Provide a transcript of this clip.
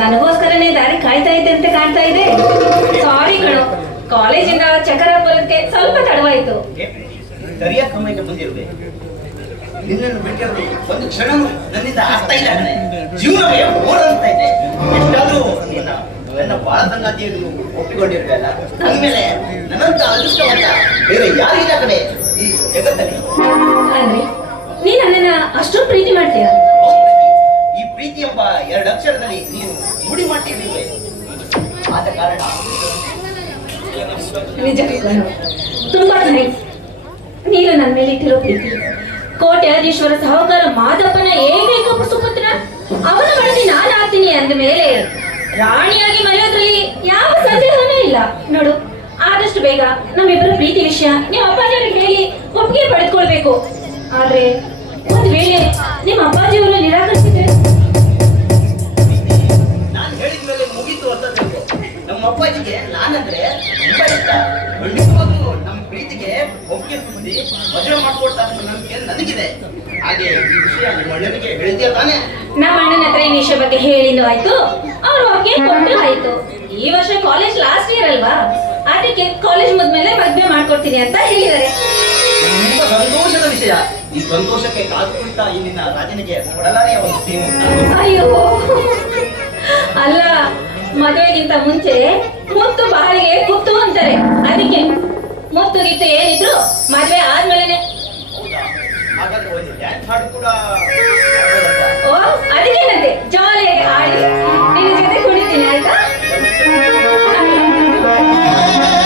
ನನಗೋಸ್ಕರನೇ ದಾರಿ ಕಾಯ್ತಾ ಇದೆ ಅಂತ ಕಾಣ್ತಾ ಇದೆ. ಸಾರಿ ಕಣೋ, ಕಾಲೇಜಿಂದ ಚಕರ ಬರೋದಕ್ಕೆ ಸ್ವಲ್ಪ ತಡವಾಯ್ತು. ಸರಿಯಾದ ಸಮಯಕ್ಕೆ ಬಂದಿರುವೆ. ನಿನ್ನನ್ನು ಬಿಟ್ಟಿರೋದು ಒಂದು ಕ್ಷಣ ನನ್ನಿಂದ ಆಗ್ತಾ ಇಲ್ಲ. ಜೀವನವೇ ಓಡಾಡ್ತಾ ಇದೆ. ಎಷ್ಟಾದ್ರೂ ನನ್ನ ಬಾಳ ಸಂಗಾತಿಯನ್ನು ಒಪ್ಪಿಕೊಂಡಿರ್ಬೇಕಲ್ಲ. ಅಂದ್ಮೇಲೆ ನನ್ನಂತ ಅದೃಷ್ಟವಂತ ಬೇರೆ ಯಾರಿಲ್ಲ ಕಡೆ ಈ ಜಗತ್ತಲ್ಲಿ. ಅಂದ್ರೆ ನೀನ್ ನನ್ನನ್ನ ಅಷ್ಟೊಂದು ಪ್ರೀತಿ ಮಾಡ್ತೀಯ? ಈ ಪ್ರೀತಿ ಎಂಬ 2 ಅಕ್ಷರದಲ್ಲಿ ನೀನು ಮುಡಿ ಮಾಡ್ತಿದ್ದೀವಿ. ಆದ ಕಾರಣ ನಿಜ ತುಂಬಾ ಥ್ಯಾಂಕ್ಸ್. ನೀನು ನನ್ನ ಮೇಲೆ ಇಟ್ಟಿರೋ ಪ್ರೀತಿ, ಕೋಟ್ಯಾಧೀಶ್ವರ ಸಾಹುಕಾರ ಮಾದಪ್ಪನ ಏಕೈಕ ಸುಪುತ್ರ, ಅವನ ಮಡದಿ ನಾನು ಆಗ್ತೀನಿ ಅಂದ ಮೇಲೆ ರಾಣಿಯಾಗಿ ಮರೆಯೋದ್ರಲ್ಲಿ ಯಾವ ಸಂದೇಹನೂ ಇಲ್ಲ. ನೋಡು, ಆದಷ್ಟು ಬೇಗ ನಮ್ಮಿಬ್ಬರ ಪ್ರೀತಿ ವಿಷಯ ನಿಮ್ಮ ಅಪ್ಪಾಜಿಯವರಿಗೆ ಹೇಳಿ ಒಪ್ಪಿಗೆ ಪಡೆದುಕೊಳ್ಬೇಕು. ಆದ್ರೆ ಒಂದು ವೇಳೆ ನಿಮ್ಮ ಅಪ್ಪಾಜಿಯವರು ನಿರಾಕರಿಸಿದ್ರೆ? ನಾನು ಹೇಳಿದ ಮೇಲೆ ಮುಗೀತು ಅಂತ ತಿಳ್ಕೊ. ನಮ್ಮ ಅಪ್ಪಾಜಿಗೆ ನಾನಂದ್ರೆ ತುಂಬಾ ಇಷ್ಟ. ಖಂಡಿತವಾಗ್ಲೂ ನಮ್ಮ ಪ್ರೀತಿಗೆ ಒಪ್ಪಿಗೆ ತುಂಬಿ ಮದುವೆ ಮಾಡ್ಕೊಡ್ತಾ ನಂಬಿಕೆ ನನಗಿದೆ. ಹಾಗೆ ಈ ವಿಷಯ ನಿಮ್ಮ ಅಣ್ಣನಿಗೆ ಹೇಳಿದ್ಯಾ ತಾನೆ? ನಮ್ಮ ಅಣ್ಣನ ಹತ್ರ ಈ ವಿಷಯ ಬಗ್ಗೆ ಹೇಳಿದ್ದು ಆಯ್ತು, ಅವ್ರು ಒಪ್ಪಿಗೆ ಕೊಟ್ಟು ಆಯ್ತು. ಈ ವರ್ಷ ಕಾಲೇಜ್ ಲಾಸ್ಟ್ ಇಯರ್ ಅಲ್ವಾ, ಅದಕ್ಕೆ ಕಾಲೇಜ್ ಮುದ್ಮೇಲೆ ಮದುವೆ ಮಾಡ್ಕೊಡ್ತೀನಿ ಅಂತ ಹೇಳಿದ್ದಾರೆ. ತುಂಬಾ ಸಂತೋಷದ ವಿಷಯ. ಈ ಸಂತೋಷಕ್ಕೆ ಕಾದು ಕುಳಿತ ಈ ನಿನ್ನ ರಾಜನಿಗೆ ಕೊಡಲಾರೆಯ ಒಂದು ಸೀಮೆ. ಅಯ್ಯೋ ಅಲ್ಲ, ಮದುವೆಗಿಂತ ಮುಂಚೆ ಮುತ್ತು ಬಾಳಿಗೆ ಕುತ್ತು ಅಂತಾರೆ. ಅದಕ್ಕೆ ಮುತ್ತು ಗಿತ್ತು ಏನಿದ್ರು ಮದುವೆ ಆದ್ಮೇಲೆ. ಹಾಗಾದ್ರೆ ಒಂದು ಡ್ಯಾನ್ಸ್ ಹಾಡು ಕೂಡ ಓ ಅದಕ್ಕೇನಂತೆ, ಜಾಲಿಯಾಗಿ ಹಾಡಿ ನಿನ್ನ ಜೊತೆ ಕುಡಿತೀನಿ ಆಯ್ತಾ?